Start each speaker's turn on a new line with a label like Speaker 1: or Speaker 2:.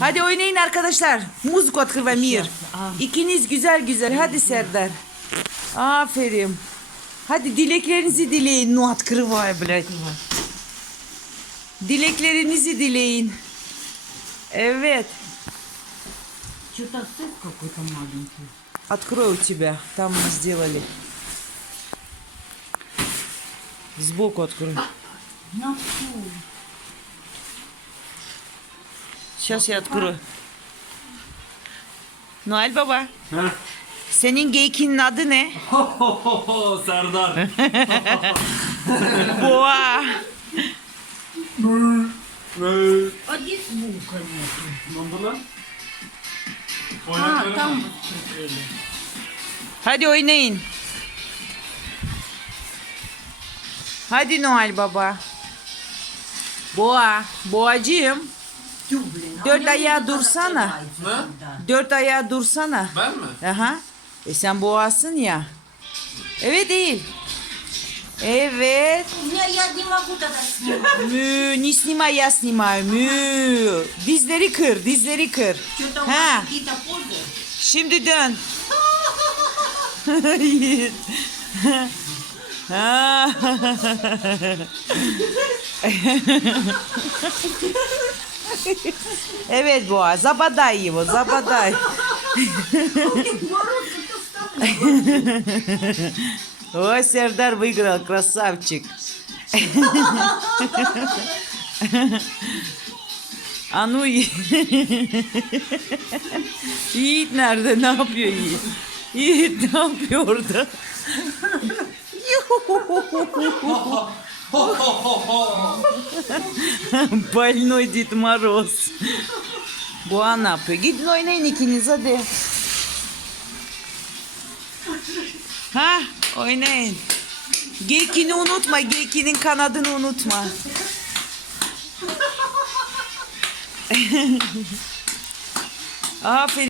Speaker 1: Hadi oynayın arkadaşlar. Muzuk открывай мир. İkiniz güzel güzel. Hadi Serdar. Aferin. Hadi dileklerinizi dileyin. Ну открывай, блядь. Dileklerinizi dileyin. Evet.
Speaker 2: Что-то сыр какой-то маленький.
Speaker 1: Открой у тебя. Там мы сделали. Сбоку открой.
Speaker 2: На
Speaker 1: Şasiyat kuru. Noel Baba.
Speaker 3: Heh.
Speaker 1: Senin geykinin adı ne?
Speaker 2: Ho,
Speaker 3: ho, ho, ho,
Speaker 2: Serdar.
Speaker 3: Boğa.
Speaker 2: Ha,
Speaker 3: tamam.
Speaker 1: Hadi oynayın. Hadi Noel Baba. Boğa. Boğacığım.
Speaker 2: Тю, блин. а
Speaker 1: Dört
Speaker 2: у меня
Speaker 1: ayağa
Speaker 2: музыка
Speaker 1: dursana.
Speaker 2: закрывается
Speaker 3: Ha?
Speaker 2: всегда.
Speaker 1: Dört ayağa dursana.
Speaker 3: Ben mi?
Speaker 1: Aha. E sen boğasın ya. Evet değil. Evet.
Speaker 2: У меня я не могу тогда снимать.
Speaker 1: Mü, не снимай, я снимаю. Mü. Dizleri kır, dizleri kır.
Speaker 2: Что-то у
Speaker 1: Ha.
Speaker 2: вас какие-то позы.
Speaker 1: Şimdi dön. Hayır. Ha. evet boğa. Zabaday его, zabaday. О, Сердар выиграл, красавчик. А ну nerede? Ne yapıyor Yiğit? Yiğit ne yapıyor orada? Больной Дед Мороз. Boğa ne yapıyor? Gidin oynayın ikiniz hadi. Ha, oynayın. Geykini unutma, geykinin kanadını unutma. Aferin.